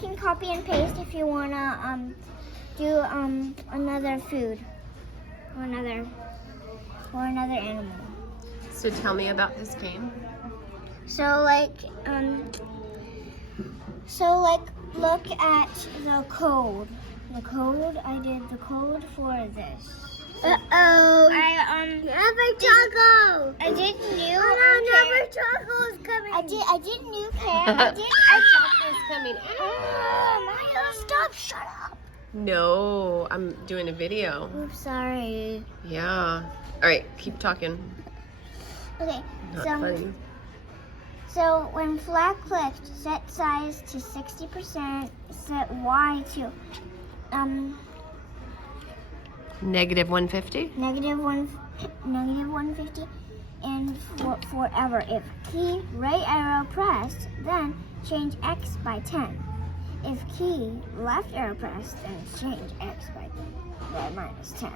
can copy and paste if you wanna do another food or another animal. So tell me about this game. So look at the code. The code, I did the code for this. Uh-oh. Another choco. I did new. Another choco is coming. I did new pair. Chocolate's coming. Maya, stop. Shut up. No, I'm doing a video. Oops, sorry. Yeah. All right, keep talking. Okay, Not funny. so when flag clicked, set size to 60%, set Y to Negative 150. negative 150, and forever. If key right arrow pressed, then change X by 10. If key left arrow pressed, then change X by minus 10.